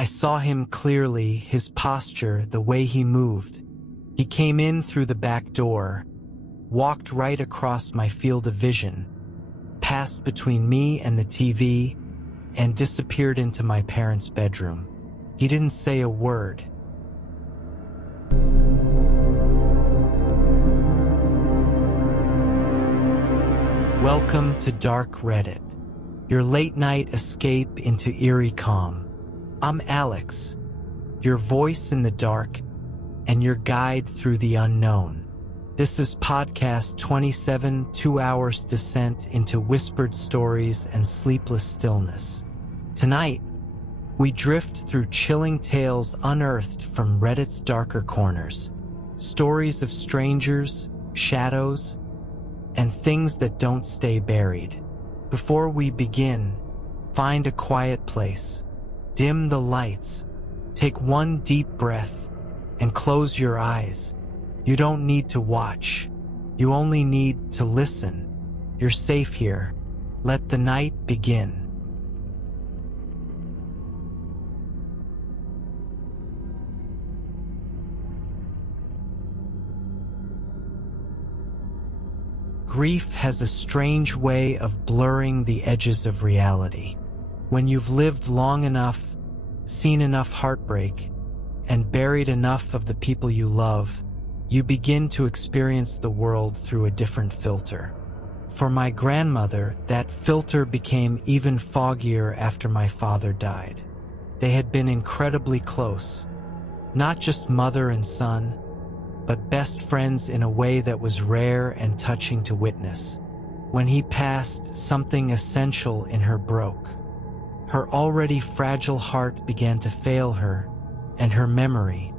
I saw him clearly, his posture, the way he moved. He came in through the back door, walked right across my field of vision, passed between me and the TV, and disappeared into my parents' bedroom. He didn't say a word. Welcome to Dark Reddit, your late-night escape into eerie calm. I'm Alex, your voice in the dark and your guide through the unknown. This is podcast 27, 2 hours descent into whispered stories and sleepless stillness. Tonight, we drift through chilling tales unearthed from Reddit's darker corners. Stories of strangers, shadows, and things that don't stay buried. Before we begin, find a quiet place. Dim the lights, take one deep breath, and close your eyes. You don't need to watch. You only need to listen. You're safe here. Let the night begin. Grief has a strange way of blurring the edges of reality. When you've lived long enough, seen enough heartbreak, and buried enough of the people you love, you begin to experience the world through a different filter. For my grandmother, that filter became even foggier after my father died. They had been incredibly close, not just mother and son, but best friends in a way that was rare and touching to witness. When he passed, something essential in her broke. Her already fragile heart began to fail her, and her memory,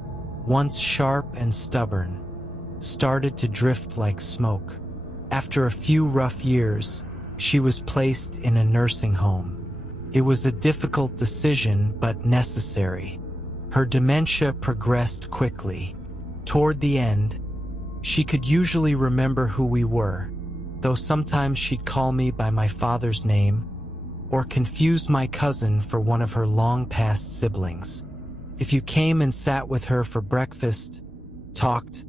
once sharp and stubborn, started to drift like smoke. After a few rough years, she was placed in a nursing home. It was a difficult decision, but necessary. Her dementia progressed quickly. Toward the end, she could usually remember who we were, though sometimes she'd call me by my father's name or confuse my cousin for one of her long-past siblings. If you came and sat with her for breakfast, talked,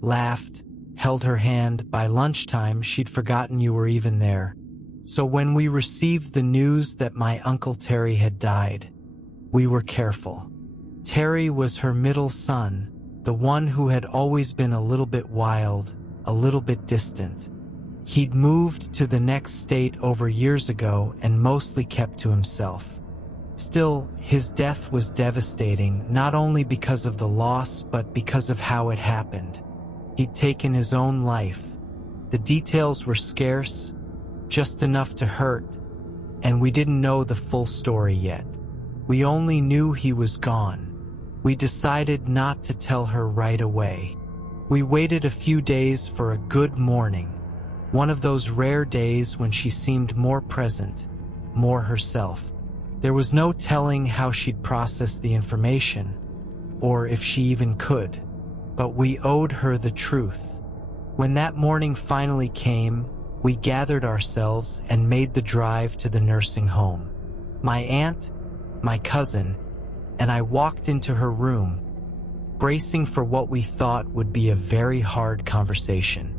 laughed, held her hand, by lunchtime she'd forgotten you were even there. So when we received the news that my Uncle Terry had died, we were careful. Terry was her middle son, the one who had always been a little bit wild, a little bit distant. He'd moved to the next state over years ago and mostly kept to himself. Still, his death was devastating, not only because of the loss, but because of how it happened. He'd taken his own life. The details were scarce, just enough to hurt, and we didn't know the full story yet. We only knew he was gone. We decided not to tell her right away. We waited a few days for a good morning. One of those rare days when she seemed more present, more herself. There was no telling how she'd process the information, or if she even could, but we owed her the truth. When that morning finally came, we gathered ourselves and made the drive to the nursing home. My aunt, my cousin, and I walked into her room, bracing for what we thought would be a very hard conversation.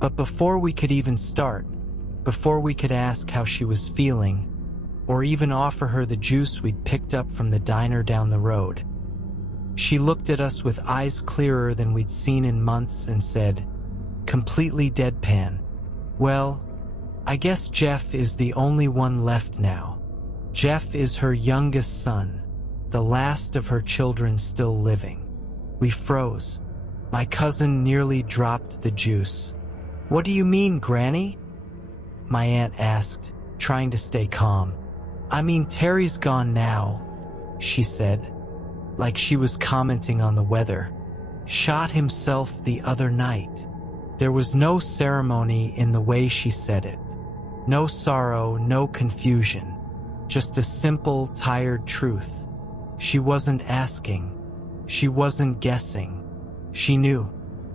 But before we could even start, before we could ask how she was feeling, or even offer her the juice we'd picked up from the diner down the road, she looked at us with eyes clearer than we'd seen in months and said, completely deadpan, "Well, I guess Jeff is the only one left now. Jeff is her youngest son, the last of her children still living." We froze. My cousin nearly dropped the juice. "What do you mean, Granny?" my aunt asked, trying to stay calm. "I mean, Terry's gone now," she said, like she was commenting on the weather. "Shot himself the other night." There was no ceremony in the way she said it. No sorrow, no confusion. Just a simple, tired truth. She wasn't asking. She wasn't guessing. She knew.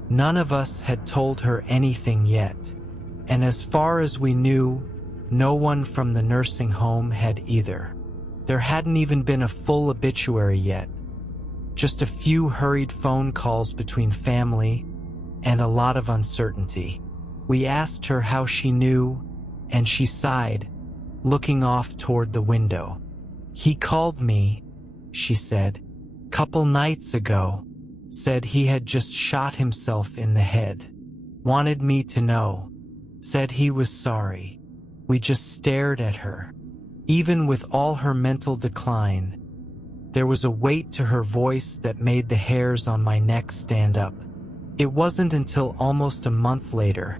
None of us had told her anything yet. And as far as we knew, no one from the nursing home had either. There hadn't even been a full obituary yet. Just a few hurried phone calls between family and a lot of uncertainty. We asked her how she knew, and she sighed, looking off toward the window. "He called me," she said, "couple nights ago. Said he had just shot himself in the head. Wanted me to know. Said he was sorry." We just stared at her. Even with all her mental decline, there was a weight to her voice that made the hairs on my neck stand up. It wasn't until almost a month later,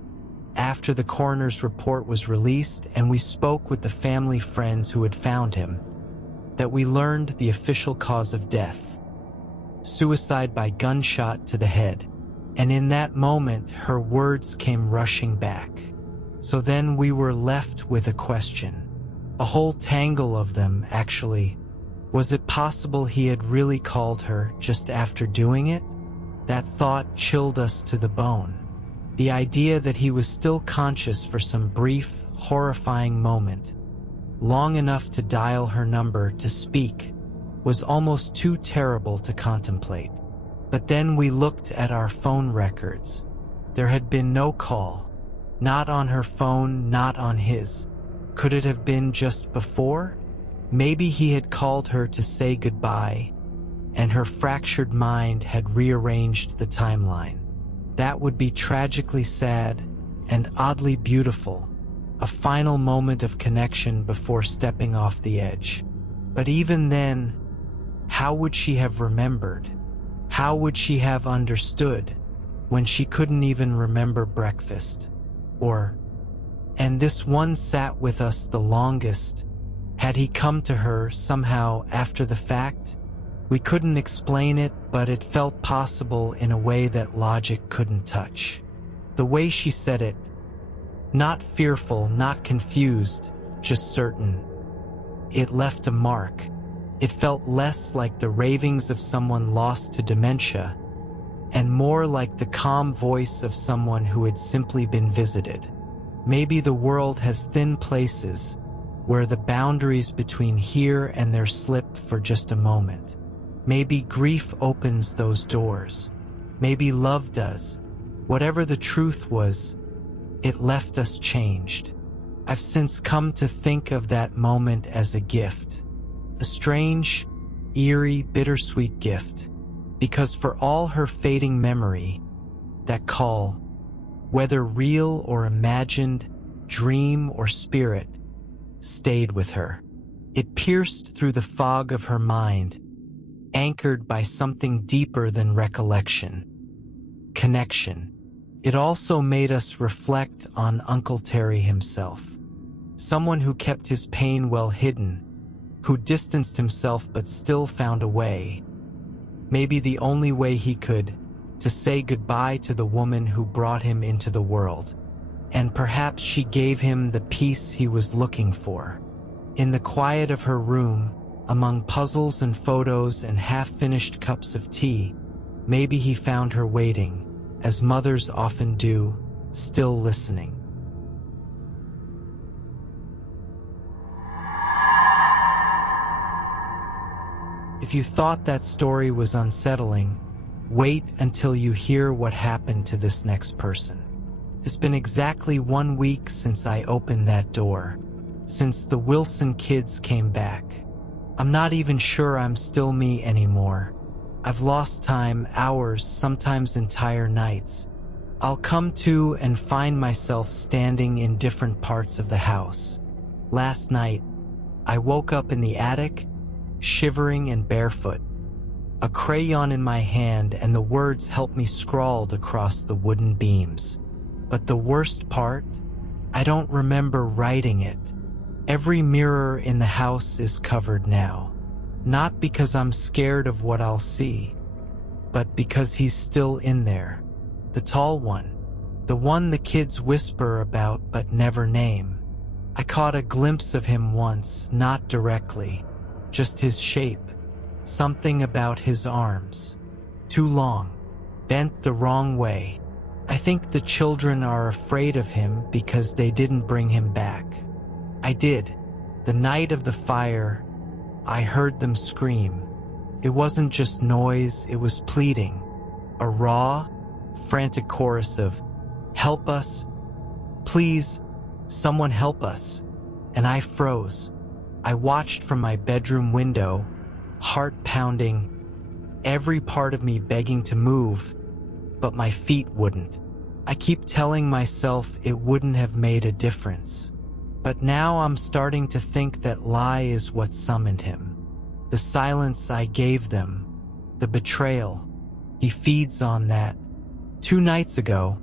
after the coroner's report was released and we spoke with the family friends who had found him, that we learned the official cause of death: suicide by gunshot to the head. And in that moment, her words came rushing back. So then we were left with a question. A whole tangle of them, actually. Was it possible he had really called her just after doing it? That thought chilled us to the bone. The idea that he was still conscious for some brief, horrifying moment, long enough to dial her number to speak, was almost too terrible to contemplate. But then we looked at our phone records. There had been no call. Not on her phone, not on his. Could it have been just before? Maybe he had called her to say goodbye, and her fractured mind had rearranged the timeline. That would be tragically sad and oddly beautiful, a final moment of connection before stepping off the edge. But even then, how would she have remembered? How would she have understood when she couldn't even remember breakfast? And this one sat with us the longest. Had he come to her somehow after the fact? We couldn't explain it, but it felt possible in a way that logic couldn't touch. The way she said it, not fearful, not confused, just certain. It left a mark. It felt less like the ravings of someone lost to dementia, and more like the calm voice of someone who had simply been visited. Maybe the world has thin places where the boundaries between here and there slip for just a moment. Maybe grief opens those doors. Maybe love does. Whatever the truth was, it left us changed. I've since come to think of that moment as a gift. A strange, eerie, bittersweet gift. Because for all her fading memory, that call, whether real or imagined, dream or spirit, stayed with her. It pierced through the fog of her mind, anchored by something deeper than recollection. Connection. It also made us reflect on Uncle Terry himself. Someone who kept his pain well hidden, who distanced himself but still found a way. Maybe the only way he could, to say goodbye to the woman who brought him into the world. And perhaps she gave him the peace he was looking for. In the quiet of her room, among puzzles and photos and half-finished cups of tea, maybe he found her waiting, as mothers often do, still listening. If you thought that story was unsettling, wait until you hear what happened to this next person. It's been exactly 1 week since I opened that door, since the Wilson kids came back. I'm not even sure I'm still me anymore. I've lost time, hours, sometimes entire nights. I'll come to and find myself standing in different parts of the house. Last night, I woke up in the attic, shivering and barefoot, a crayon in my hand, and the words helped me scrawled across the wooden beams. But the worst part, I don't remember writing it. Every mirror in the house is covered now. Not because I'm scared of what I'll see, but because he's still in there. The tall one. The one the kids whisper about but never name. I caught a glimpse of him once, not directly, just his shape. Something about his arms. Too long. Bent the wrong way. I think the children are afraid of him because they didn't bring him back. I did. The night of the fire, I heard them scream. It wasn't just noise, it was pleading. A raw, frantic chorus of, "Help us! Please, someone help us!" And I froze. I watched from my bedroom window, heart pounding, every part of me begging to move, but my feet wouldn't. I keep telling myself it wouldn't have made a difference. But now I'm starting to think that lie is what summoned him. The silence I gave them, the betrayal, he feeds on that. 2 nights ago,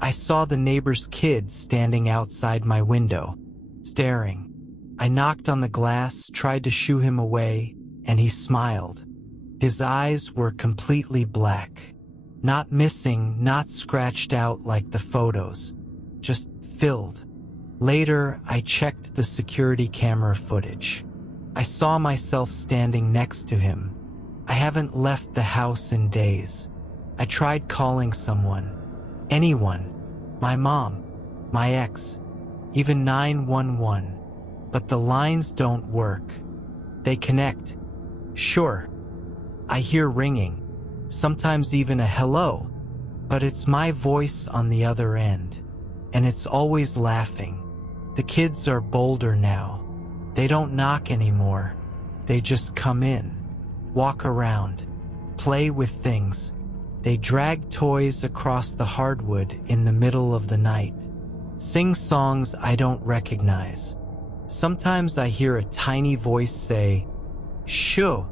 I saw the neighbor's kid standing outside my window, staring. I knocked on the glass, tried to shoo him away, and he smiled. His eyes were completely black. Not missing, not scratched out like the photos, just filled. Later, I checked the security camera footage. I saw myself standing next to him. I haven't left the house in days. I tried calling someone, anyone, my mom, my ex, even 911, but the lines don't work. They connect. Sure, I hear ringing, sometimes even a hello, but it's my voice on the other end, and it's always laughing. The kids are bolder now. They don't knock anymore. They just come in, walk around, play with things. They drag toys across the hardwood in the middle of the night, sing songs I don't recognize. Sometimes I hear a tiny voice say, "Shoo,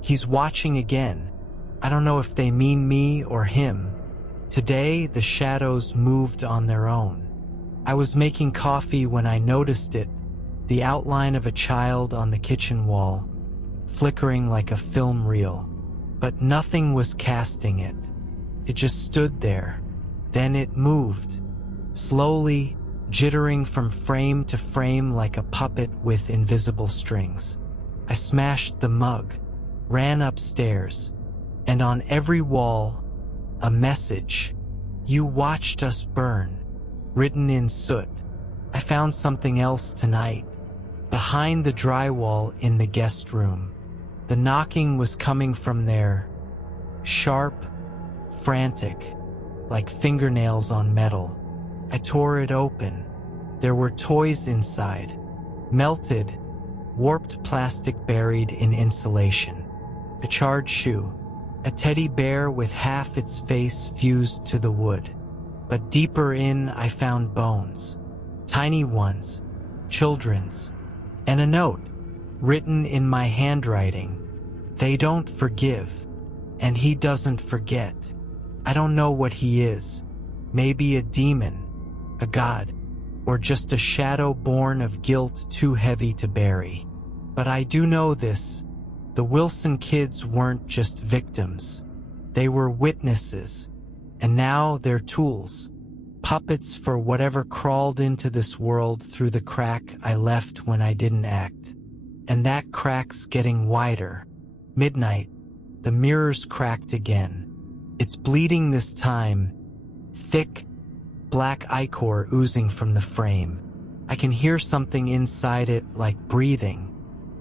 he's watching again." I don't know if they mean me or him. Today, the shadows moved on their own. I was making coffee when I noticed it, the outline of a child on the kitchen wall, flickering like a film reel. But nothing was casting it. It just stood there. Then it moved, slowly, jittering from frame to frame like a puppet with invisible strings. I smashed the mug, ran upstairs, and on every wall, a message. "You watched us burn," written in soot. I found something else tonight, behind the drywall in the guest room. The knocking was coming from there, sharp, frantic, like fingernails on metal. I tore it open. There were toys inside, melted, warped plastic buried in insulation. A charred shoe, a teddy bear with half its face fused to the wood. But deeper in, I found bones, tiny ones, children's, and a note, written in my handwriting. "They don't forgive, and he doesn't forget." I don't know what he is. Maybe a demon, a god, or just a shadow born of guilt too heavy to bury. But I do know this: the Wilson kids weren't just victims. They were witnesses, and now they're tools, puppets for whatever crawled into this world through the crack I left when I didn't act. And that crack's getting wider. Midnight, the mirror's cracked again. It's bleeding this time, thick, black ichor oozing from the frame. I can hear something inside it like breathing.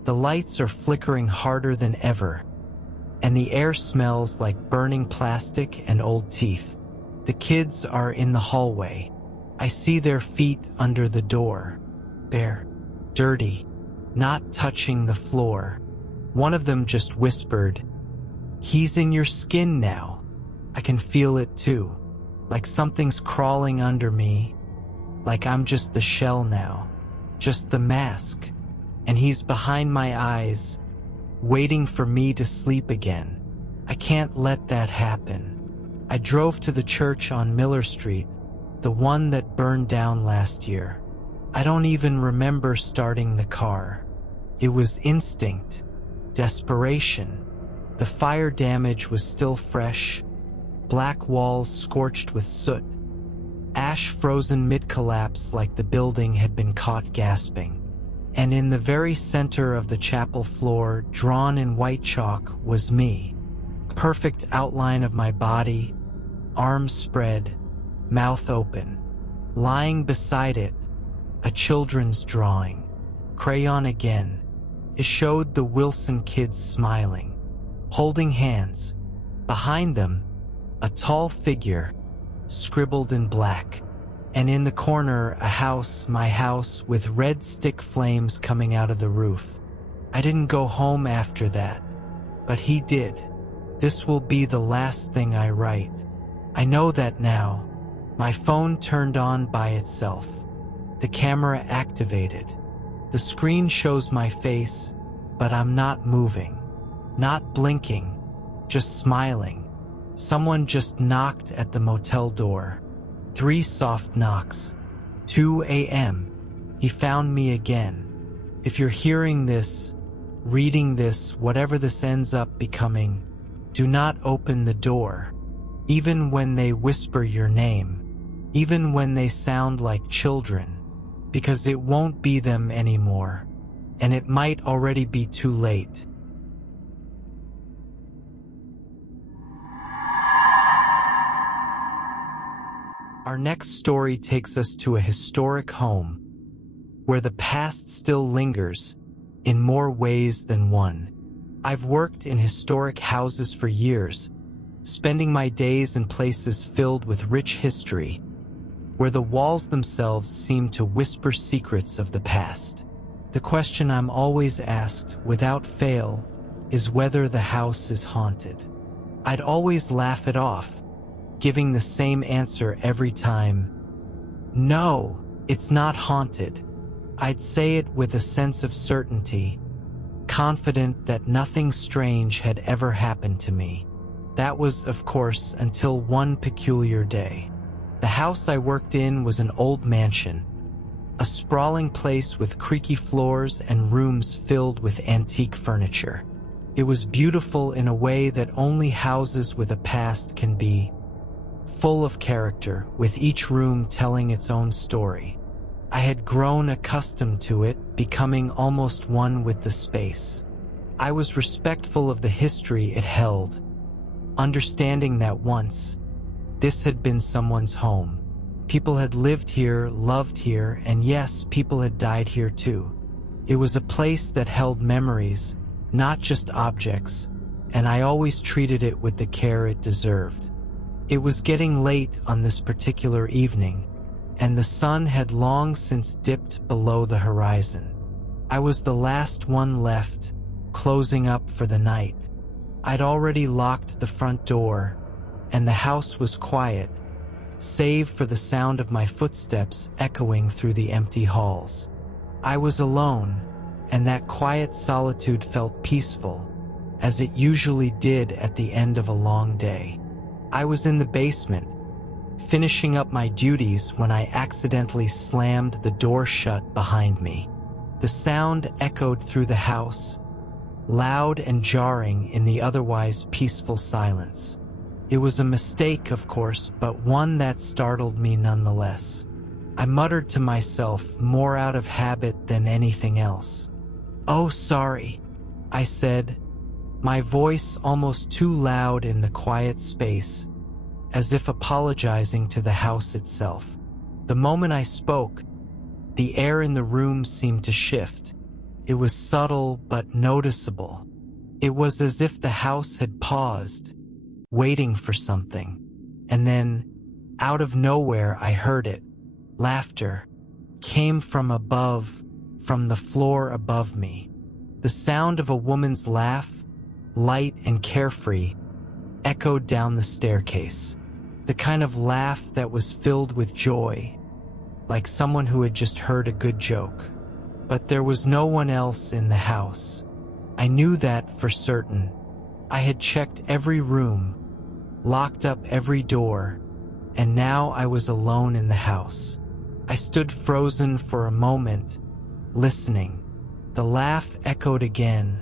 The lights are flickering harder than ever, and the air smells like burning plastic and old teeth. The kids are in the hallway. I see their feet under the door, bare, dirty, not touching the floor. One of them just whispered, "He's in your skin now." I can feel it too, like something's crawling under me, like I'm just the shell now, just the mask, and he's behind my eyes, waiting for me to sleep again. I can't let that happen. I drove to the church on Miller Street, the one that burned down last year. I don't even remember starting the car. It was instinct, desperation. The fire damage was still fresh, black walls scorched with soot, ash frozen mid-collapse like the building had been caught gasping. And in the very center of the chapel floor, drawn in white chalk, was me. Perfect outline of my body, arms spread, mouth open. Lying beside it, a children's drawing. Crayon again. It showed the Wilson kids smiling, holding hands. Behind them, a tall figure, scribbled in black. And in the corner, a house, my house, with red stick flames coming out of the roof. I didn't go home after that, but he did. This will be the last thing I write. I know that now. My phone turned on by itself. The camera activated. The screen shows my face, but I'm not moving, not blinking, just smiling. Someone just knocked at the motel door. 3 soft knocks. 2 a.m. He found me again. If you're hearing this, reading this, whatever this ends up becoming, do not open the door. Even when they whisper your name, even when they sound like children, because it won't be them anymore, and it might already be too late. Our next story takes us to a historic home, where the past still lingers in more ways than one. I've worked in historic houses for years, spending my days in places filled with rich history, where the walls themselves seem to whisper secrets of the past. The question I'm always asked, without fail, is whether the house is haunted. I'd always laugh it off, giving the same answer every time. No, it's not haunted. I'd say it with a sense of certainty, confident that nothing strange had ever happened to me. That was, of course, until one peculiar day. The house I worked in was an old mansion, a sprawling place with creaky floors and rooms filled with antique furniture. It was beautiful in a way that only houses with a past can be, full of character, with each room telling its own story. I had grown accustomed to it, becoming almost one with the space. I was respectful of the history it held, understanding that once, this had been someone's home. People had lived here, loved here, and yes, people had died here too. It was a place that held memories, not just objects, and I always treated it with the care it deserved. It was getting late on this particular evening, and the sun had long since dipped below the horizon. I was the last one left, closing up for the night. I'd already locked the front door, and the house was quiet, save for the sound of my footsteps echoing through the empty halls. I was alone, and that quiet solitude felt peaceful, as it usually did at the end of a long day. I was in the basement, finishing up my duties when I accidentally slammed the door shut behind me. The sound echoed through the house, loud and jarring in the otherwise peaceful silence. It was a mistake, of course, but one that startled me nonetheless. I muttered to myself, more out of habit than anything else. "Oh, sorry," I said, my voice almost too loud in the quiet space, as if apologizing to the house itself. The moment I spoke, the air in the room seemed to shift. It was subtle but noticeable. It was as if the house had paused, waiting for something. And then, out of nowhere, I heard it. Laughter came from above, from the floor above me. The sound of a woman's laugh, light and carefree, echoed down the staircase. The kind of laugh that was filled with joy, like someone who had just heard a good joke. But there was no one else in the house. I knew that for certain. I had checked every room, locked up every door, and now I was alone in the house. I stood frozen for a moment, listening. The laugh echoed again,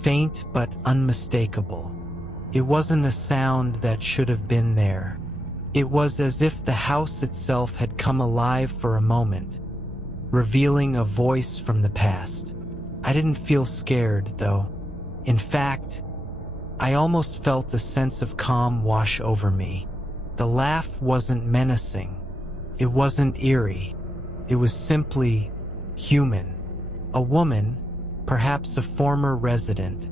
faint but unmistakable. It wasn't a sound that should have been there. It was as if the house itself had come alive for a moment, revealing a voice from the past. I didn't feel scared, though. In fact, I almost felt a sense of calm wash over me. The laugh wasn't menacing. It wasn't eerie. It was simply human. A woman, perhaps a former resident,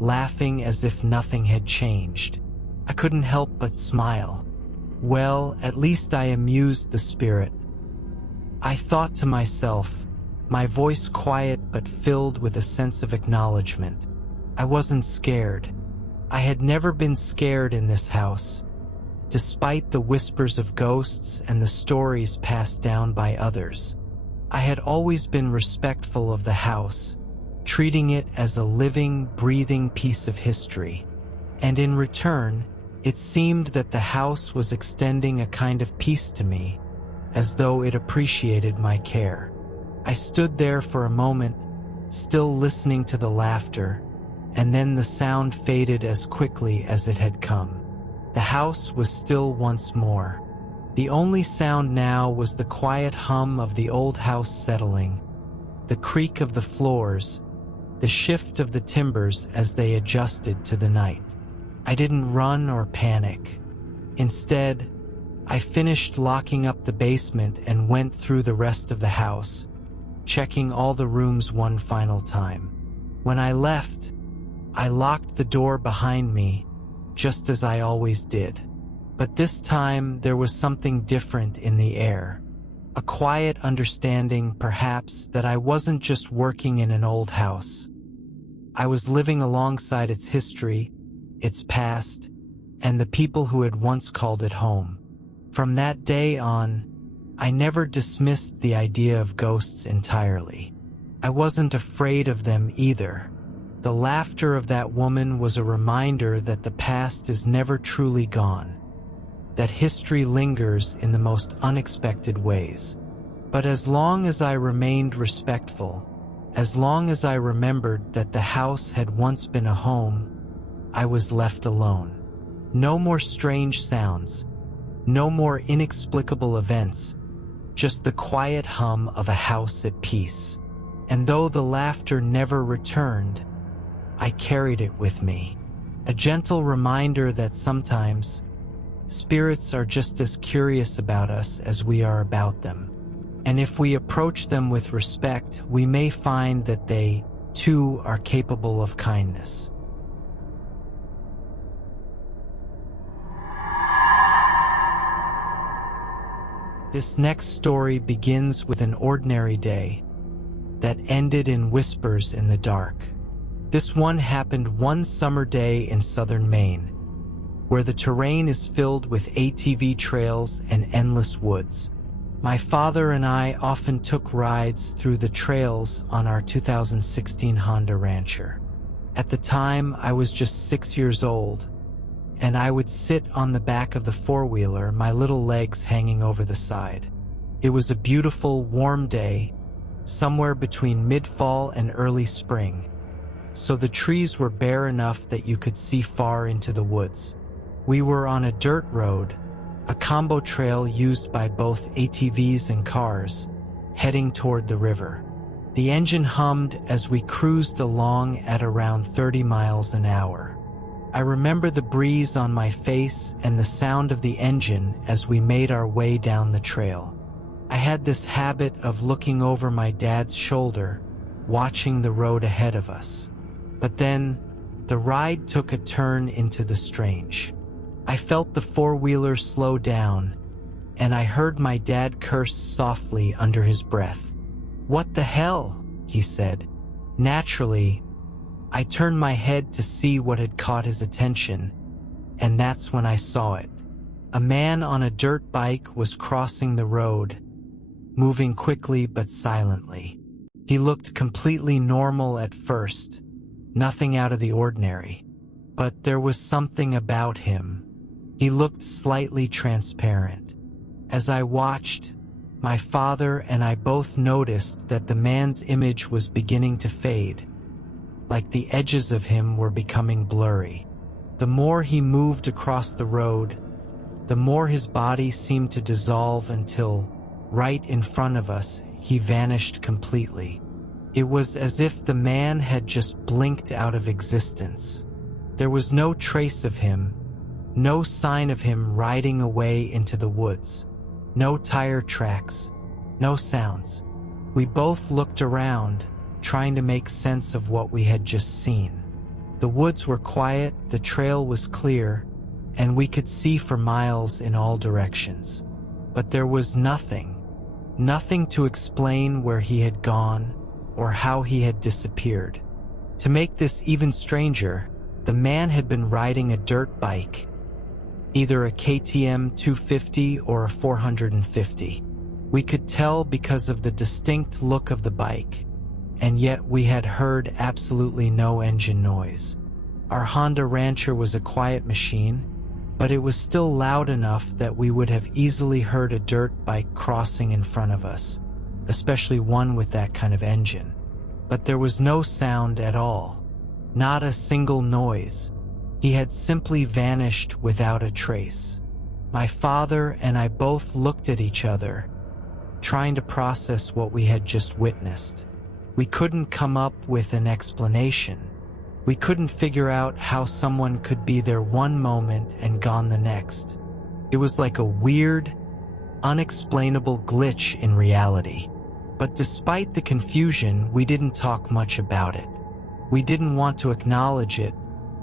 laughing as if nothing had changed. I couldn't help but smile. Well, at least I amused the spirit. I thought to myself, my voice quiet but filled with a sense of acknowledgement. I wasn't scared. I had never been scared in this house, despite the whispers of ghosts and the stories passed down by others. I had always been respectful of the house, treating it as a living, breathing piece of history. And in return, it seemed that the house was extending a kind of peace to me, as though it appreciated my care. I stood there for a moment, still listening to the laughter, and then the sound faded as quickly as it had come. The house was still once more. The only sound now was the quiet hum of the old house settling, the creak of the floors, the shift of the timbers as they adjusted to the night. I didn't run or panic. Instead, I finished locking up the basement and went through the rest of the house, checking all the rooms one final time. When I left, I locked the door behind me, just as I always did. But this time there was something different in the air. A quiet understanding, perhaps, that I wasn't just working in an old house. I was living alongside its history, its past, and the people who had once called it home. From that day on, I never dismissed the idea of ghosts entirely. I wasn't afraid of them either. The laughter of that woman was a reminder that the past is never truly gone, that history lingers in the most unexpected ways. But as long as I remained respectful, as long as I remembered that the house had once been a home, I was left alone. No more strange sounds, no more inexplicable events, just the quiet hum of a house at peace. And though the laughter never returned, I carried it with me, a gentle reminder that sometimes spirits are just as curious about us as we are about them. And if we approach them with respect, we may find that they, too, are capable of kindness. This next story begins with an ordinary day that ended in whispers in the dark. This one happened one summer day in southern Maine, where the terrain is filled with ATV trails and endless woods. My father and I often took rides through the trails on our 2016 Honda Rancher. At the time, I was just 6 years old, and I would sit on the back of the four-wheeler, my little legs hanging over the side. It was a beautiful, warm day, somewhere between mid-fall and early spring, so the trees were bare enough that you could see far into the woods. We were on a dirt road, a combo trail used by both ATVs and cars, heading toward the river. The engine hummed as we cruised along at around 30 miles an hour. I remember the breeze on my face and the sound of the engine as we made our way down the trail. I had this habit of looking over my dad's shoulder, watching the road ahead of us. But then, the ride took a turn into the strange. I felt the four-wheeler slow down, and I heard my dad curse softly under his breath. "What the hell?" he said. Naturally, I turned my head to see what had caught his attention, and that's when I saw it. A man on a dirt bike was crossing the road, moving quickly but silently. He looked completely normal at first, nothing out of the ordinary. But there was something about him. He looked slightly transparent. As I watched, my father and I both noticed that the man's image was beginning to fade, like the edges of him were becoming blurry. The more he moved across the road, the more his body seemed to dissolve until, right in front of us, he vanished completely. It was as if the man had just blinked out of existence. There was no trace of him, no sign of him riding away into the woods, no tire tracks, no sounds. We both looked around, trying to make sense of what we had just seen. The woods were quiet, the trail was clear, and we could see for miles in all directions. But there was nothing to explain where he had gone or how he had disappeared. To make this even stranger, the man had been riding a dirt bike, either a KTM 250 or a 450. We could tell because of the distinct look of the bike, and yet we had heard absolutely no engine noise. Our Honda Rancher was a quiet machine, but it was still loud enough that we would have easily heard a dirt bike crossing in front of us, especially one with that kind of engine. But there was no sound at all, not a single noise. He had simply vanished without a trace. My father and I both looked at each other, trying to process what we had just witnessed. We couldn't come up with an explanation. We couldn't figure out how someone could be there one moment and gone the next. It was like a weird, unexplainable glitch in reality. But despite the confusion, we didn't talk much about it. We didn't want to acknowledge it,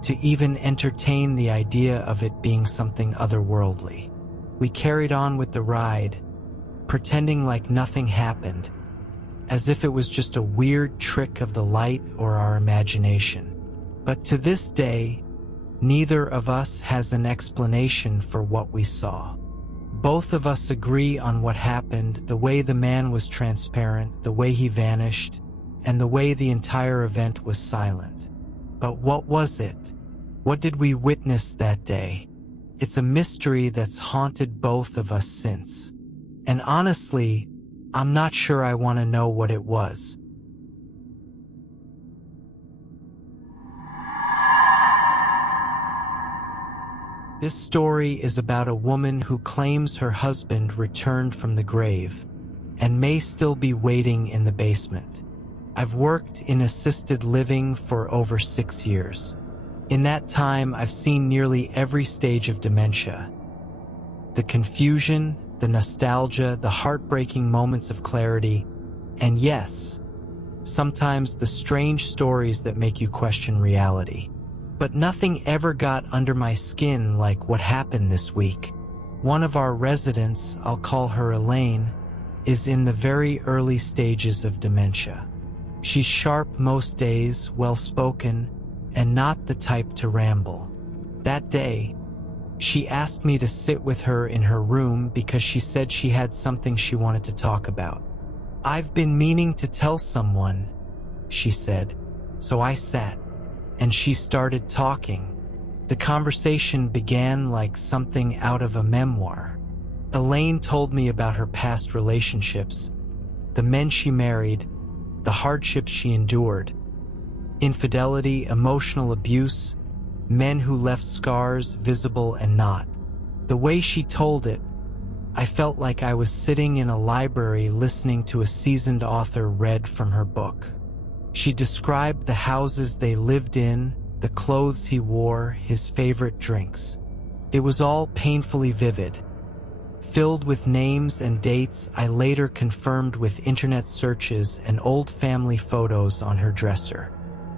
to even entertain the idea of it being something otherworldly. We carried on with the ride, pretending like nothing happened, as if it was just a weird trick of the light or our imagination. But to this day, neither of us has an explanation for what we saw. Both of us agree on what happened, the way the man was transparent, the way he vanished, and the way the entire event was silent. But what was it? What did we witness that day? It's a mystery that's haunted both of us since. And honestly, I'm not sure I want to know what it was. This story is about a woman who claims her husband returned from the grave and may still be waiting in the basement. I've worked in assisted living for over 6 years. In that time, I've seen nearly every stage of dementia. The confusion, the nostalgia, the heartbreaking moments of clarity, and yes, sometimes the strange stories that make you question reality. But nothing ever got under my skin like what happened this week. One of our residents, I'll call her Elaine, is in the very early stages of dementia. She's sharp most days, well-spoken, and not the type to ramble. That day, she asked me to sit with her in her room because she said she had something she wanted to talk about. "I've been meaning to tell someone," she said. So I sat, and she started talking. The conversation began like something out of a memoir. Elaine told me about her past relationships, the men she married, the hardships she endured, infidelity, emotional abuse, men who left scars, visible and not. The way she told it, I felt like I was sitting in a library listening to a seasoned author read from her book. She described the houses they lived in, the clothes he wore, his favorite drinks. It was all painfully vivid, filled with names and dates I later confirmed with internet searches and old family photos on her dresser.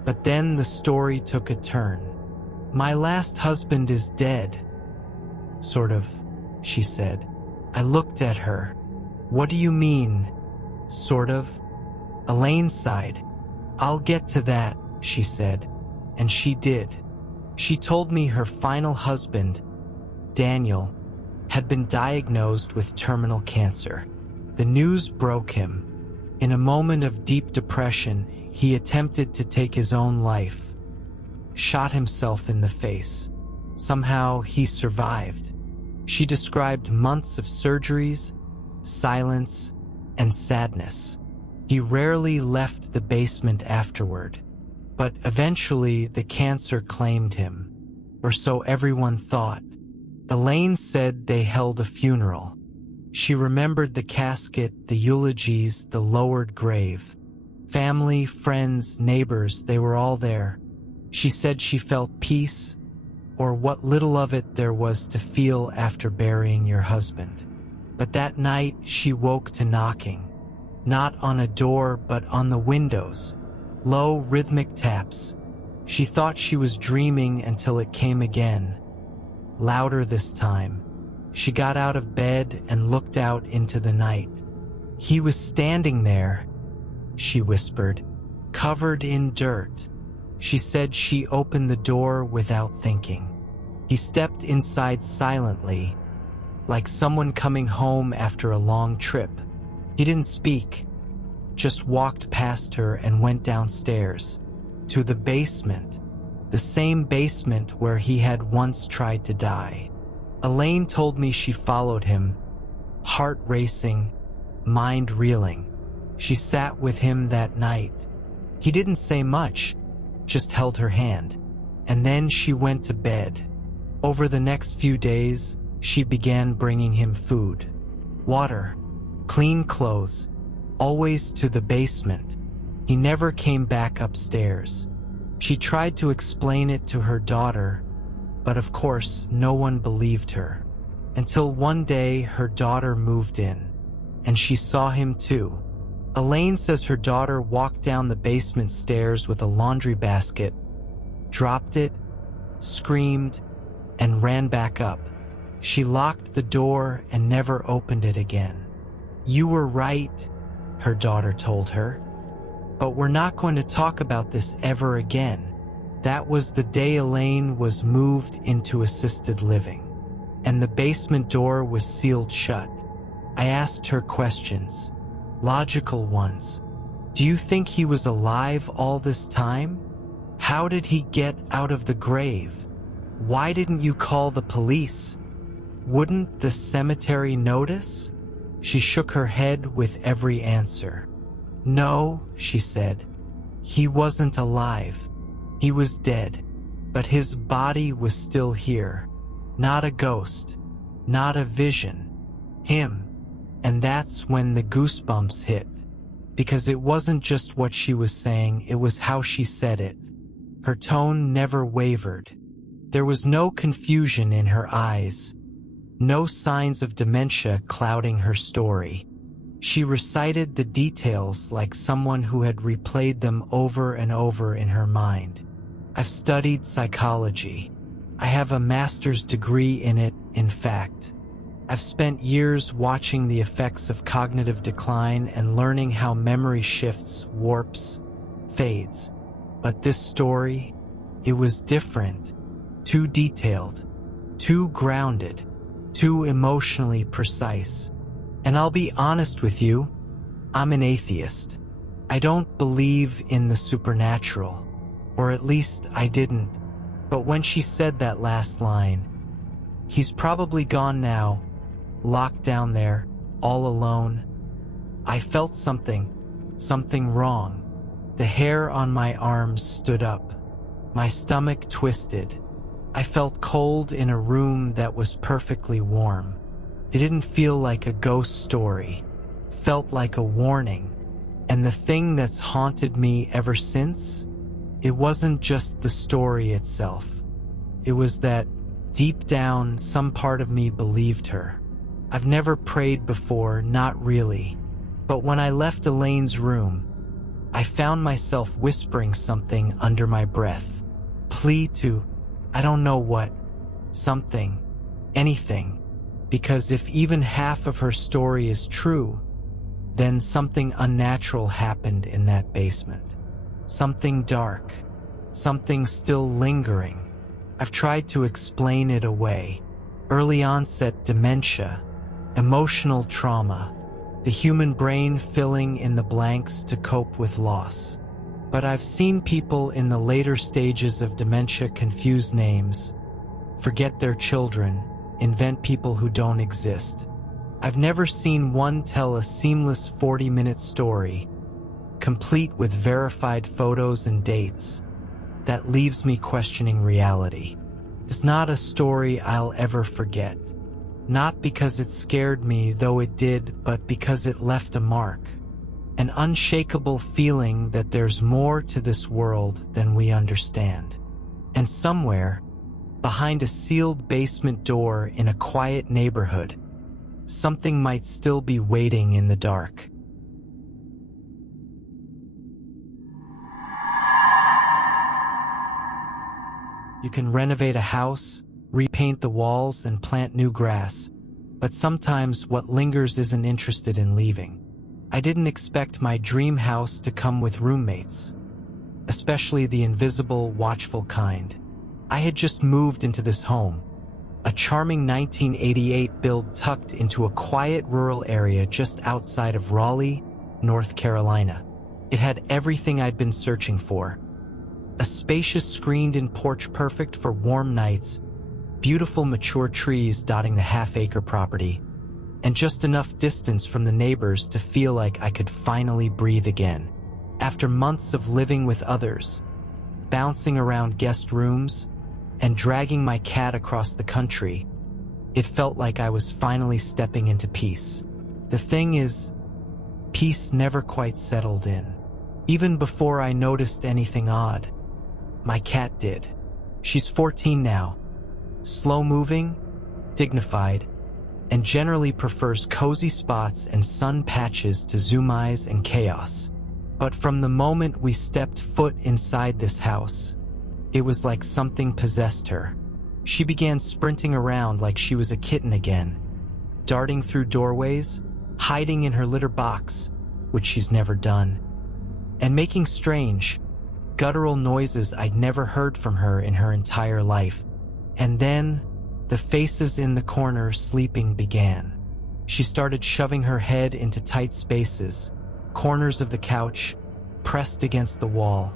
But then the story took a turn. "My last husband is dead." "Sort of," she said. I looked at her. "What do you mean, sort of?" Elaine sighed. "I'll get to that," she said. And she did. She told me her final husband, Daniel, had been diagnosed with terminal cancer. The news broke him. In a moment of deep depression, he attempted to take his own life, shot himself in the face. Somehow he survived. She described months of surgeries, silence, and sadness. He rarely left the basement afterward, but eventually the cancer claimed him, or so everyone thought. Elaine said they held a funeral. She remembered the casket, the eulogies, the lowered grave. Family, friends, neighbors, they were all there. She said she felt peace, or what little of it there was to feel after burying your husband. But that night she woke to knocking. Not on a door, but on the windows. Low, rhythmic taps. She thought she was dreaming until it came again. Louder this time. She got out of bed and looked out into the night. He was standing there, she whispered, covered in dirt. She said she opened the door without thinking. He stepped inside silently, like someone coming home after a long trip. He didn't speak, just walked past her and went downstairs, to the basement, the same basement where he had once tried to die. Elaine told me she followed him, heart racing, mind reeling. She sat with him that night. He didn't say much, just held her hand. And then she went to bed. Over the next few days, she began bringing him food, water, clean clothes, always to the basement. He never came back upstairs. She tried to explain it to her daughter, but of course no one believed her. Until one day her daughter moved in, and she saw him too. Elaine says her daughter walked down the basement stairs with a laundry basket, dropped it, screamed, and ran back up. She locked the door and never opened it again. "You were right," her daughter told her. "But we're not going to talk about this ever again." That was the day Elaine was moved into assisted living, and the basement door was sealed shut. I asked her questions, logical ones. Do you think he was alive all this time? How did he get out of the grave? Why didn't you call the police? Wouldn't the cemetery notice? She shook her head with every answer. "No," she said. "He wasn't alive. He was dead, but his body was still here. Not a ghost, not a vision. Him." And that's when the goosebumps hit. Because it wasn't just what she was saying, it was how she said it. Her tone never wavered. There was no confusion in her eyes, no signs of dementia clouding her story. She recited the details like someone who had replayed them over and over in her mind. I've studied psychology. I have a master's degree in it, in fact. I've spent years watching the effects of cognitive decline and learning how memory shifts, warps, fades. But this story, it was different, too detailed, too grounded, too emotionally precise. And I'll be honest with you, I'm an atheist. I don't believe in the supernatural, or at least I didn't. But when she said that last line, "He's probably gone now, locked down there, all alone," I felt something wrong. The hair on my arms stood up. My stomach twisted. I felt cold in a room that was perfectly warm. It didn't feel like a ghost story. It felt like a warning. And the thing that's haunted me ever since, it wasn't just the story itself. It was that, deep down, some part of me believed her. I've never prayed before, not really. But when I left Elaine's room, I found myself whispering something under my breath. Plea to, I don't know what, something, anything. Because if even half of her story is true, then something unnatural happened in that basement. Something dark, something still lingering. I've tried to explain it away. Early onset dementia, emotional trauma, the human brain filling in the blanks to cope with loss. But I've seen people in the later stages of dementia confuse names, forget their children, invent people who don't exist. I've never seen one tell a seamless 40-minute story, complete with verified photos and dates, that leaves me questioning reality. It's not a story I'll ever forget. Not because it scared me, though it did, but because it left a mark. An unshakable feeling that there's more to this world than we understand. And somewhere, behind a sealed basement door in a quiet neighborhood, something might still be waiting in the dark. You can renovate a house, repaint the walls, and plant new grass, but sometimes what lingers isn't interested in leaving. I didn't expect my dream house to come with roommates, especially the invisible, watchful kind. I had just moved into this home, a charming 1988 build tucked into a quiet rural area just outside of Raleigh, North Carolina. It had everything I'd been searching for. A spacious screened-in porch perfect for warm nights, beautiful mature trees dotting the half-acre property, and just enough distance from the neighbors to feel like I could finally breathe again. After months of living with others, bouncing around guest rooms, and dragging my cat across the country, it felt like I was finally stepping into peace. The thing is, peace never quite settled in. Even before I noticed anything odd, my cat did. She's 14 now, slow-moving, dignified, and generally prefers cozy spots and sun patches to zoom eyes and chaos. But from the moment we stepped foot inside this house, it was like something possessed her. She began sprinting around like she was a kitten again, darting through doorways, hiding in her litter box, which she's never done, and making strange, guttural noises I'd never heard from her in her entire life. And then, the faces in the corner sleeping began. She started shoving her head into tight spaces, corners of the couch, pressed against the wall,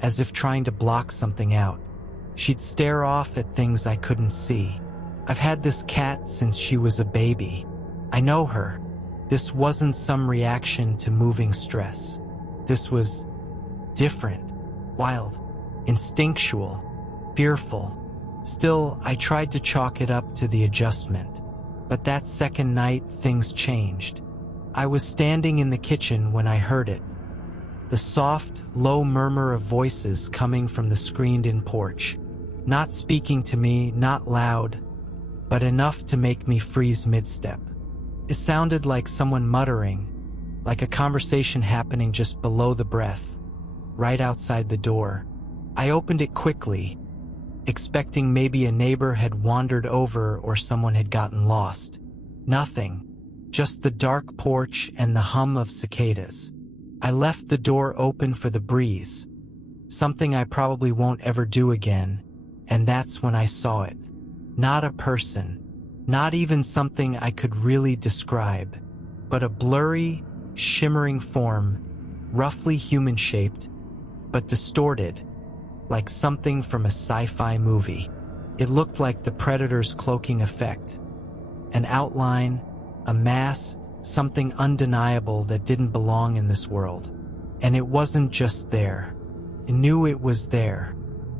as if trying to block something out. She'd stare off at things I couldn't see. I've had this cat since she was a baby. I know her. This wasn't some reaction to moving stress. This was different, wild, instinctual, fearful. Still, I tried to chalk it up to the adjustment. But that second night, things changed. I was standing in the kitchen when I heard it. The soft, low murmur of voices coming from the screened-in porch. Not speaking to me, not loud, but enough to make me freeze mid-step. It sounded like someone muttering, like a conversation happening just below the breath, right outside the door. I opened it quickly, expecting maybe a neighbor had wandered over or someone had gotten lost. Nothing, just the dark porch and the hum of cicadas. I left the door open for the breeze, something I probably won't ever do again, and that's when I saw it. Not a person, not even something I could really describe, but a blurry, shimmering form, roughly human-shaped, but distorted, like something from a sci-fi movie. It looked like the Predator's cloaking effect. An outline, a mass, something undeniable that didn't belong in this world. And it wasn't just there. I knew it was there.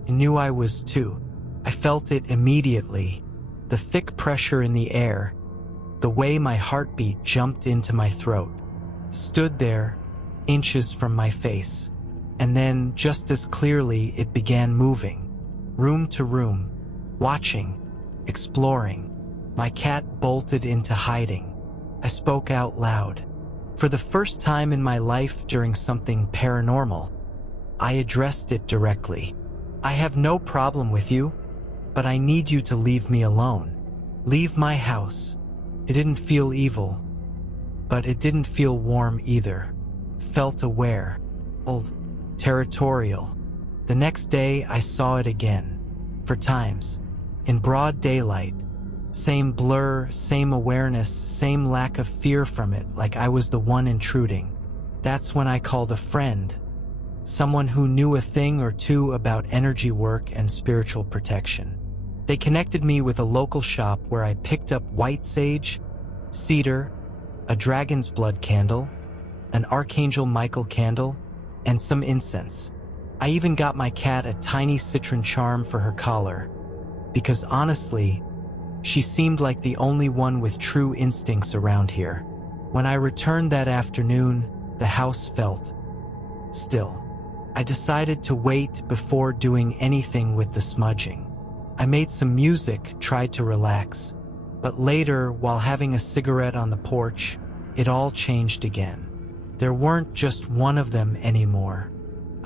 I knew I was too. I felt it immediately. The thick pressure in the air, the way my heartbeat jumped into my throat, stood there, inches from my face. And then, just as clearly, it began moving, room to room, watching, exploring. My cat bolted into hiding. I spoke out loud. For the first time in my life during something paranormal, I addressed it directly. I have no problem with you, but I need you to leave me alone. Leave my house. It didn't feel evil, but it didn't feel warm either. Felt aware, old, territorial. The next day I saw it again, for times, in broad daylight. Same blur, same awareness, same lack of fear from it, like I was the one intruding. That's when I called a friend, someone who knew a thing or two about energy work and spiritual protection. They connected me with a local shop where I picked up white sage, cedar, a dragon's blood candle, an Archangel Michael candle, and some incense. I even got my cat a tiny citron charm for her collar, because honestly, she seemed like the only one with true instincts around here. When I returned that afternoon, the house felt still. I decided to wait before doing anything with the smudging. I made some music, tried to relax, but later, while having a cigarette on the porch, it all changed again. There weren't just one of them anymore.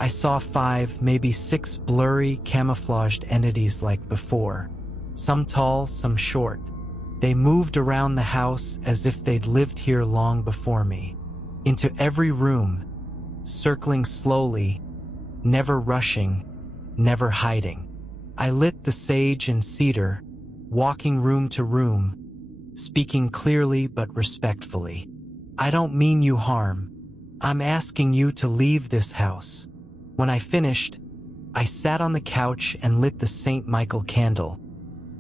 I saw 5, maybe 6 blurry, camouflaged entities like before. Some tall, some short. They moved around the house as if they'd lived here long before me. Into every room, circling slowly, never rushing, never hiding. I lit the sage and cedar, walking room to room, speaking clearly but respectfully. I don't mean you harm. I'm asking you to leave this house. When I finished, I sat on the couch and lit the St. Michael candle,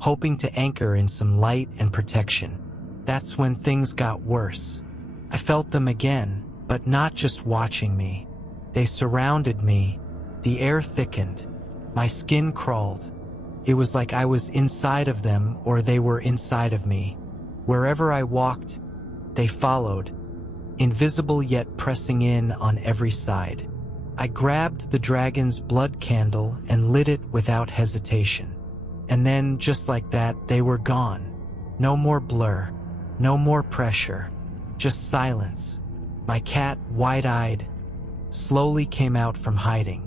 hoping to anchor in some light and protection. That's when things got worse. I felt them again, but not just watching me. They surrounded me. The air thickened. My skin crawled. It was like I was inside of them or they were inside of me. Wherever I walked, they followed, invisible yet pressing in on every side. I grabbed the dragon's blood candle and lit it without hesitation. And then, just like that, they were gone. No more blur, no more pressure, just silence. My cat, wide-eyed, slowly came out from hiding.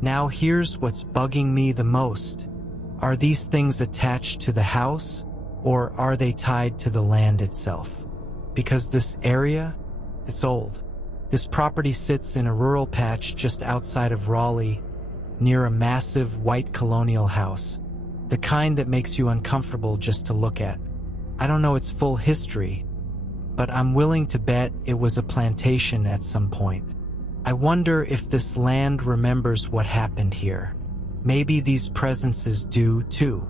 Now here's what's bugging me the most. Are these things attached to the house, or are they tied to the land itself? Because this area, it's old. This property sits in a rural patch just outside of Raleigh, near a massive white colonial house, the kind that makes you uncomfortable just to look at. I don't know its full history, but I'm willing to bet it was a plantation at some point. I wonder if this land remembers what happened here. Maybe these presences do too.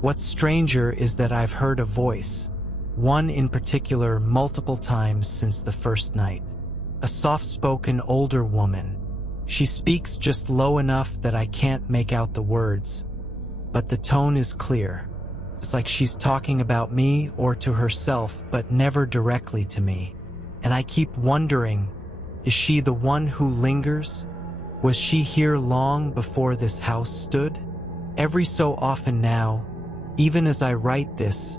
What's stranger is that I've heard a voice, one in particular multiple times since the first night. A soft-spoken older woman. She speaks just low enough that I can't make out the words, but the tone is clear. It's like she's talking about me or to herself, but never directly to me. And I keep wondering, is she the one who lingers? Was she here long before this house stood? Every so often now, even as I write this,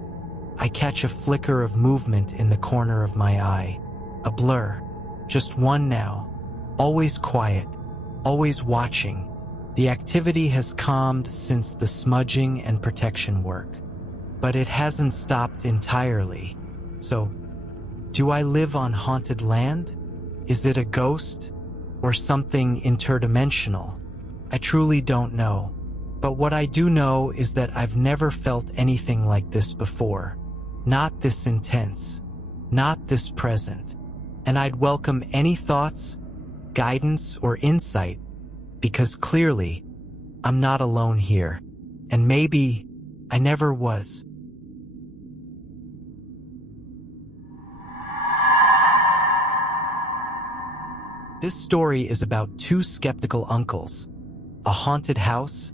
I catch a flicker of movement in the corner of my eye. A blur. Just one now. Always quiet. Always watching. The activity has calmed since the smudging and protection work. But it hasn't stopped entirely. So, do I live on haunted land? Is it a ghost? Or something interdimensional? I truly don't know. But what I do know is that I've never felt anything like this before. Not this intense. Not this present. And I'd welcome any thoughts, guidance, or insight, because clearly, I'm not alone here. And maybe I never was. This story is about 2 skeptical uncles, a haunted house,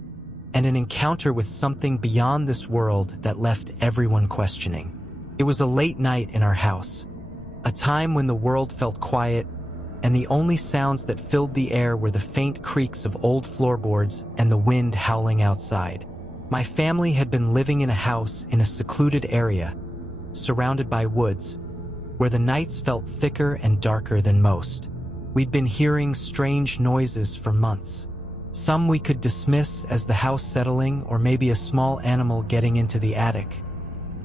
and an encounter with something beyond this world that left everyone questioning. It was a late night in our house, a time when the world felt quiet, and the only sounds that filled the air were the faint creaks of old floorboards and the wind howling outside. My family had been living in a house in a secluded area, surrounded by woods, where the nights felt thicker and darker than most. We'd been hearing strange noises for months. Some we could dismiss as the house settling or maybe a small animal getting into the attic,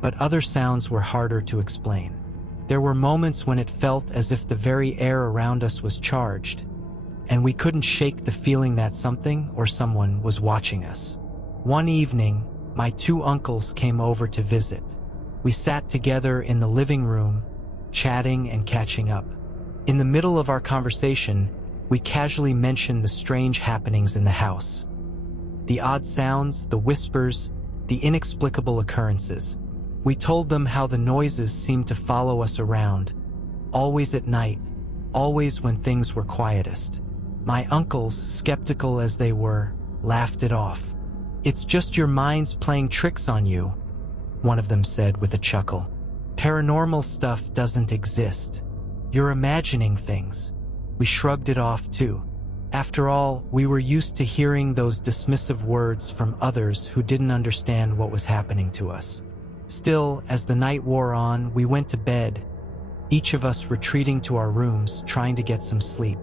but other sounds were harder to explain. There were moments when it felt as if the very air around us was charged, and we couldn't shake the feeling that something or someone was watching us. One evening, my 2 uncles came over to visit. We sat together in the living room, chatting and catching up. In the middle of our conversation, we casually mentioned the strange happenings in the house. The odd sounds, the whispers, the inexplicable occurrences. We told them how the noises seemed to follow us around, always at night, always when things were quietest. My uncles, skeptical as they were, laughed it off. "It's just your mind's playing tricks on you," one of them said with a chuckle. "Paranormal stuff doesn't exist. You're imagining things." We shrugged it off too. After all, we were used to hearing those dismissive words from others who didn't understand what was happening to us. Still, as the night wore on, we went to bed, each of us retreating to our rooms, trying to get some sleep.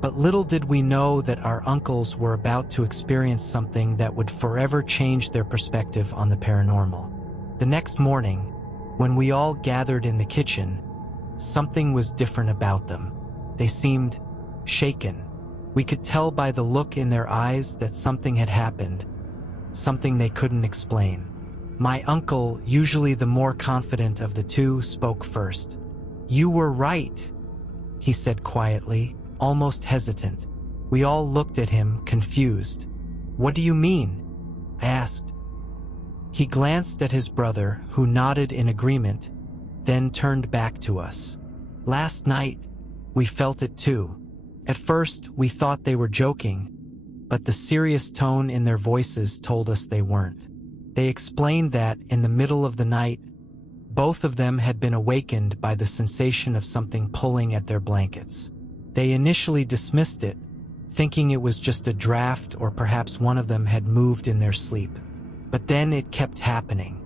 But little did we know that our uncles were about to experience something that would forever change their perspective on the paranormal. The next morning, when we all gathered in the kitchen, something was different about them. They seemed shaken. We could tell by the look in their eyes that something had happened, something they couldn't explain. My uncle, usually the more confident of the two, spoke first. "You were right," he said quietly, almost hesitant. We all looked at him, confused. "What do you mean?" I asked. He glanced at his brother, who nodded in agreement, then turned back to us. "Last night, we felt it too. At first, we thought they were joking, but the serious tone in their voices told us they weren't. They explained that, in the middle of the night, both of them had been awakened by the sensation of something pulling at their blankets. They initially dismissed it, thinking it was just a draft or perhaps one of them had moved in their sleep. But then it kept happening.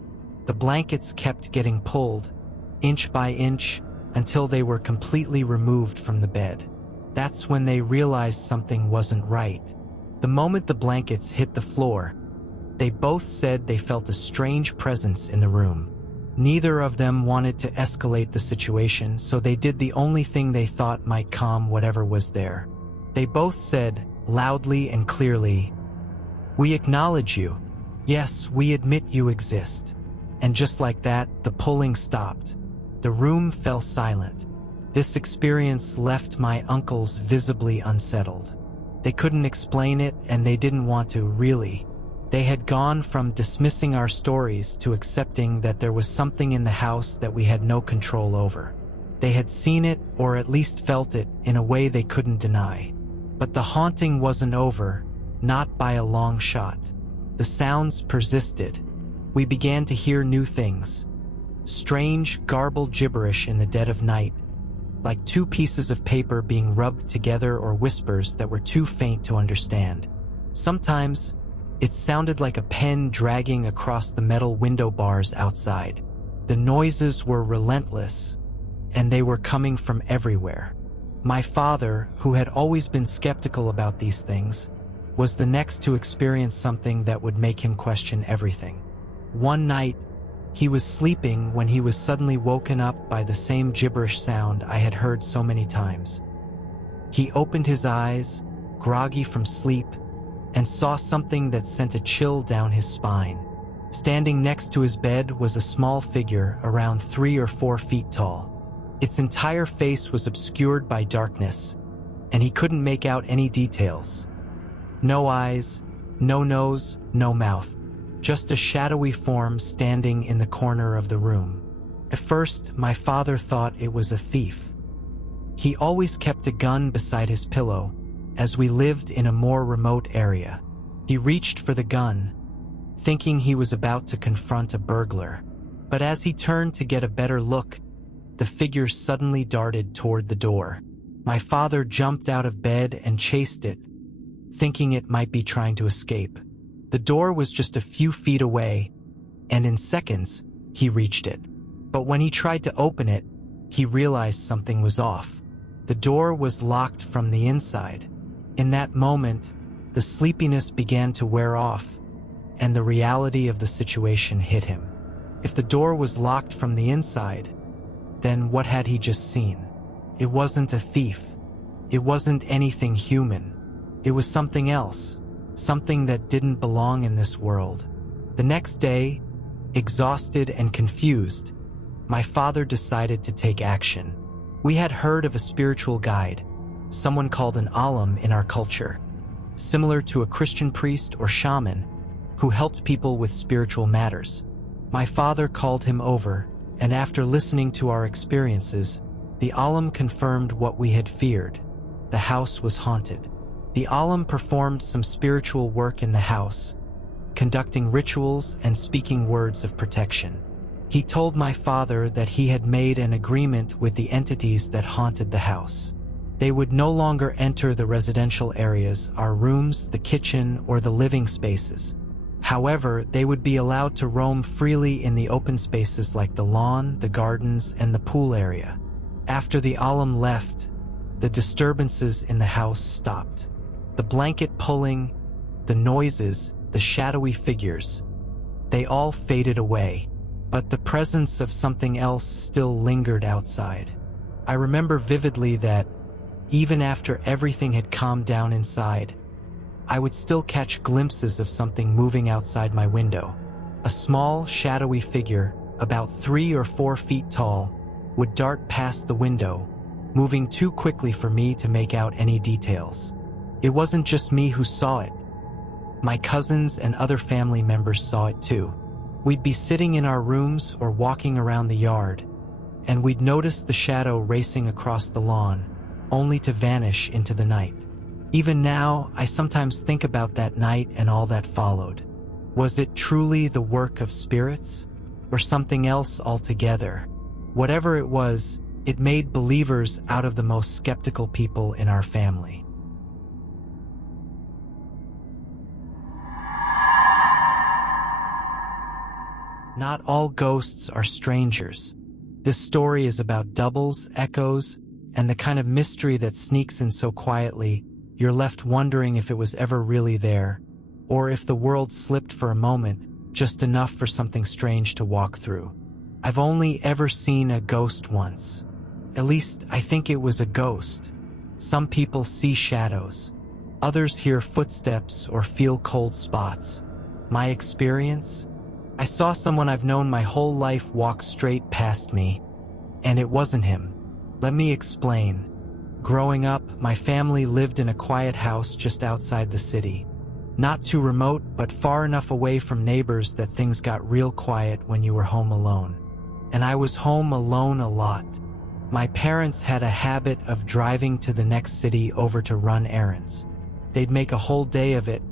The blankets kept getting pulled, inch by inch, until they were completely removed from the bed. That's when they realized something wasn't right. The moment the blankets hit the floor, they both said they felt a strange presence in the room. Neither of them wanted to escalate the situation, so they did the only thing they thought might calm whatever was there. They both said, loudly and clearly, "We acknowledge you. Yes, we admit you exist." And just like that, the pulling stopped. The room fell silent. This experience left my uncles visibly unsettled. They couldn't explain it, and they didn't want to, really. They had gone from dismissing our stories to accepting that there was something in the house that we had no control over. They had seen it, or at least felt it, in a way they couldn't deny. But the haunting wasn't over, not by a long shot. The sounds persisted. We began to hear new things. Strange, garbled gibberish in the dead of night, like two pieces of paper being rubbed together, or whispers that were too faint to understand. Sometimes, it sounded like a pen dragging across the metal window bars outside. The noises were relentless, and they were coming from everywhere. My father, who had always been skeptical about these things, was the next to experience something that would make him question everything. One night, he was sleeping when he was suddenly woken up by the same gibberish sound I had heard so many times. He opened his eyes, groggy from sleep, and saw something that sent a chill down his spine. Standing next to his bed was a small figure around 3 or 4 feet tall. Its entire face was obscured by darkness, and he couldn't make out any details. No eyes, no nose, no mouth. Just a shadowy form standing in the corner of the room. At first, my father thought it was a thief. He always kept a gun beside his pillow, as we lived in a more remote area. He reached for the gun, thinking he was about to confront a burglar. But as he turned to get a better look, the figure suddenly darted toward the door. My father jumped out of bed and chased it, thinking it might be trying to escape. The door was just a few feet away, and in seconds, he reached it. But when he tried to open it, he realized something was off. The door was locked from the inside. In that moment, the sleepiness began to wear off, and the reality of the situation hit him. If the door was locked from the inside, then what had he just seen? It wasn't a thief. It wasn't anything human. It was something else. Something that didn't belong in this world. The next day, exhausted and confused, my father decided to take action. We had heard of a spiritual guide, someone called an alim in our culture, similar to a Christian priest or shaman who helped people with spiritual matters. My father called him over, and after listening to our experiences, the alim confirmed what we had feared. The house was haunted. The alim performed some spiritual work in the house, conducting rituals and speaking words of protection. He told my father that he had made an agreement with the entities that haunted the house. They would no longer enter the residential areas, our rooms, the kitchen, or the living spaces. However, they would be allowed to roam freely in the open spaces like the lawn, the gardens, and the pool area. After the alim left, the disturbances in the house stopped. The blanket pulling, the noises, the shadowy figures, they all faded away, but the presence of something else still lingered outside. I remember vividly that, even after everything had calmed down inside, I would still catch glimpses of something moving outside my window. A small, shadowy figure, about 3 or 4 feet tall, would dart past the window, moving too quickly for me to make out any details. It wasn't just me who saw it. My cousins and other family members saw it too. We'd be sitting in our rooms or walking around the yard, and we'd notice the shadow racing across the lawn, only to vanish into the night. Even now, I sometimes think about that night and all that followed. Was it truly the work of spirits, or something else altogether? Whatever it was, it made believers out of the most skeptical people in our family. Not all ghosts are strangers. This story is about doubles, echoes, and the kind of mystery that sneaks in so quietly, you're left wondering if it was ever really there, or if the world slipped for a moment, just enough for something strange to walk through. I've only ever seen a ghost once. At least, I think it was a ghost. Some people see shadows. Others hear footsteps or feel cold spots. My experience? I saw someone I've known my whole life walk straight past me, and it wasn't him. Let me explain. Growing up, my family lived in a quiet house just outside the city. Not too remote, but far enough away from neighbors that things got real quiet when you were home alone. And I was home alone a lot. My parents had a habit of driving to the next city over to run errands. They'd make a whole day of it,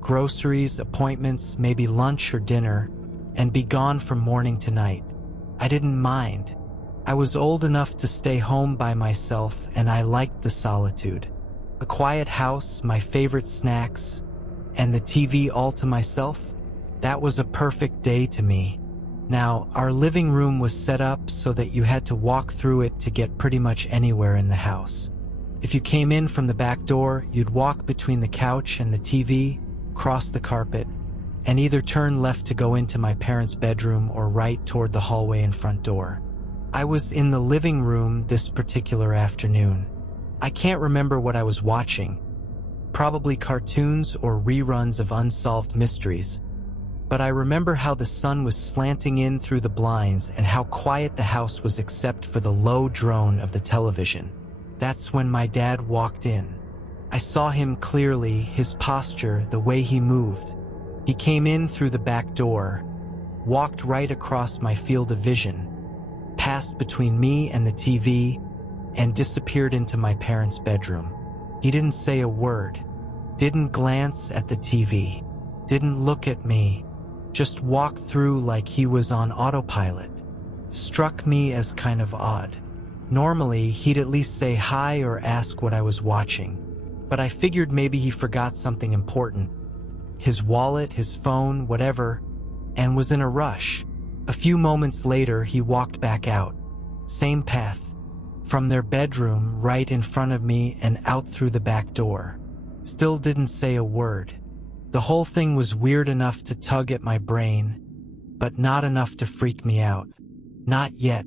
groceries, appointments, maybe lunch or dinner, and be gone from morning to night. I didn't mind. I was old enough to stay home by myself, and I liked the solitude. A quiet house, my favorite snacks, and the TV all to myself. That was a perfect day to me. Now, our living room was set up so that you had to walk through it to get pretty much anywhere in the house. If you came in from the back door, you'd walk between the couch and the TV, cross the carpet, and either turn left to go into my parents' bedroom or right toward the hallway and front door. I was in the living room this particular afternoon. I can't remember what I was watching. Probably cartoons or reruns of unsolved mysteries. But I remember how the sun was slanting in through the blinds and how quiet the house was except for the low drone of the television. That's when my dad walked in. I saw him clearly, his posture, the way he moved. He came in through the back door, walked right across my field of vision, passed between me and the TV, and disappeared into my parents' bedroom. He didn't say a word, didn't glance at the TV, didn't look at me, just walked through like he was on autopilot. Struck me as kind of odd. Normally, he'd at least say hi or ask what I was watching, but I figured maybe he forgot something important. His wallet, his phone, whatever, and was in a rush. A few moments later, he walked back out. Same path. From their bedroom, right in front of me and out through the back door. Still didn't say a word. The whole thing was weird enough to tug at my brain, but not enough to freak me out. Not yet.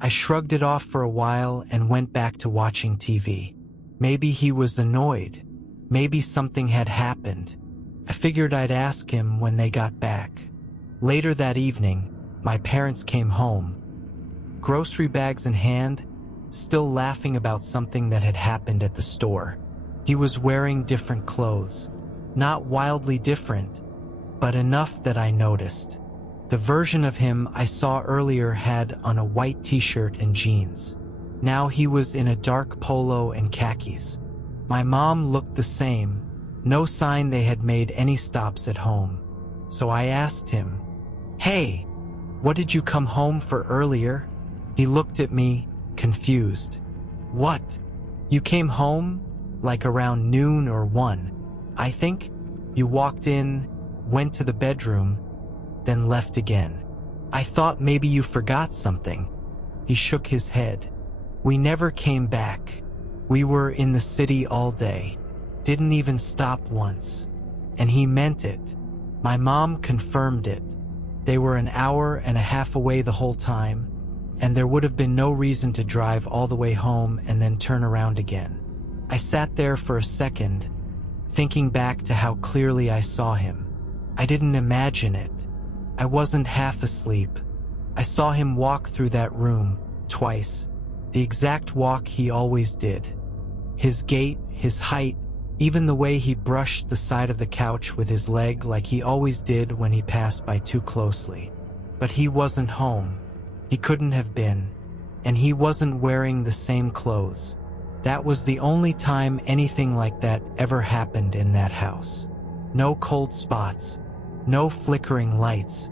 I shrugged it off for a while and went back to watching TV. Maybe he was annoyed. Maybe something had happened. I figured I'd ask him when they got back. Later that evening, my parents came home, grocery bags in hand, still laughing about something that had happened at the store. He was wearing different clothes. Not wildly different, but enough that I noticed. The version of him I saw earlier had on a white t-shirt and jeans. Now he was in a dark polo and khakis. My mom looked the same. No sign they had made any stops at home. So I asked him, "Hey, what did you come home for earlier?" He looked at me, confused. "What? You came home? Like around noon or 1, I think? You walked in, went to the bedroom, then left again. I thought maybe you forgot something." He shook his head. "We never came back. We were in the city all day, didn't even stop once. And he meant it. My mom confirmed it. They were an hour and a half away the whole time, and there would have been no reason to drive all the way home and then turn around again. I sat there for a second, thinking back to how clearly I saw him. I didn't imagine it. I wasn't half asleep. I saw him walk through that room twice, the exact walk he always did. His gait, his height, even the way he brushed the side of the couch with his leg like he always did when he passed by too closely. But he wasn't home. He couldn't have been. And he wasn't wearing the same clothes. That was the only time anything like that ever happened in that house. No cold spots, no flickering lights,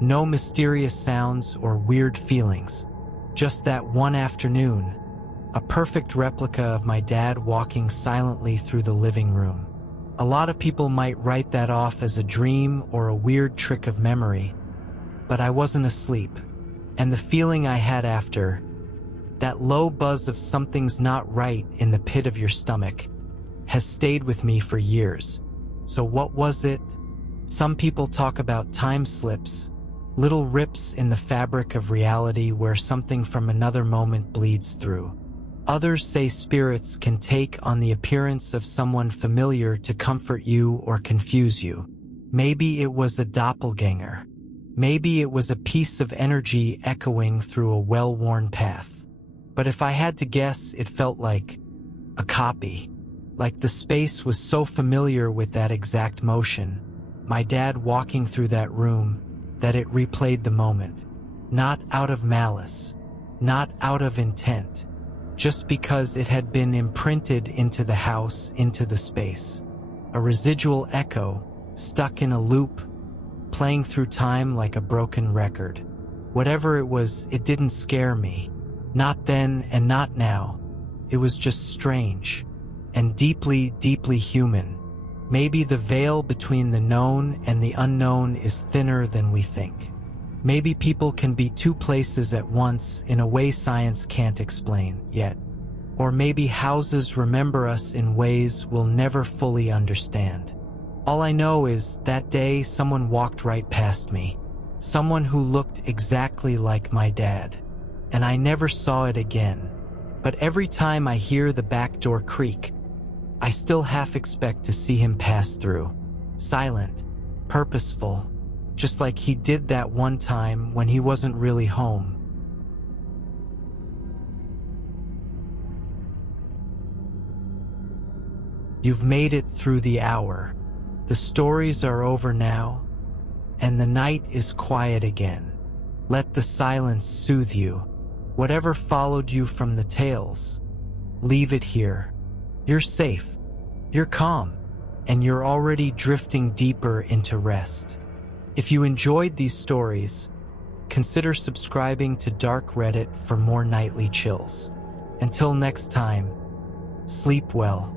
no mysterious sounds or weird feelings. Just that one afternoon, a perfect replica of my dad walking silently through the living room. A lot of people might write that off as a dream or a weird trick of memory, but I wasn't asleep. And the feeling I had after, that low buzz of something's not right in the pit of your stomach, has stayed with me for years. So what was it? Some people talk about time slips, little rips in the fabric of reality where something from another moment bleeds through. Others say spirits can take on the appearance of someone familiar to comfort you or confuse you. Maybe it was a doppelganger. Maybe it was a piece of energy echoing through a well-worn path. But if I had to guess, it felt like a copy. Like the space was so familiar with that exact motion, my dad walking through that room, that it replayed the moment. Not out of malice, not out of intent, just because it had been imprinted into the house, into the space. A residual echo, stuck in a loop, playing through time like a broken record. Whatever it was, it didn't scare me. Not then and not now. It was just strange and deeply, deeply human. Maybe the veil between the known and the unknown is thinner than we think. Maybe people can be two places at once in a way science can't explain yet. Or maybe houses remember us in ways we'll never fully understand. All I know is that day someone walked right past me. Someone who looked exactly like my dad. And I never saw it again. But every time I hear the back door creak, I still half expect to see him pass through. Silent, purposeful, just like he did that one time when he wasn't really home. You've made it through the hour. The stories are over now, and the night is quiet again. Let the silence soothe you. Whatever followed you from the tales, leave it here. You're safe, you're calm, and you're already drifting deeper into rest. If you enjoyed these stories, consider subscribing to Dark Reddit for more nightly chills. Until next time, sleep well.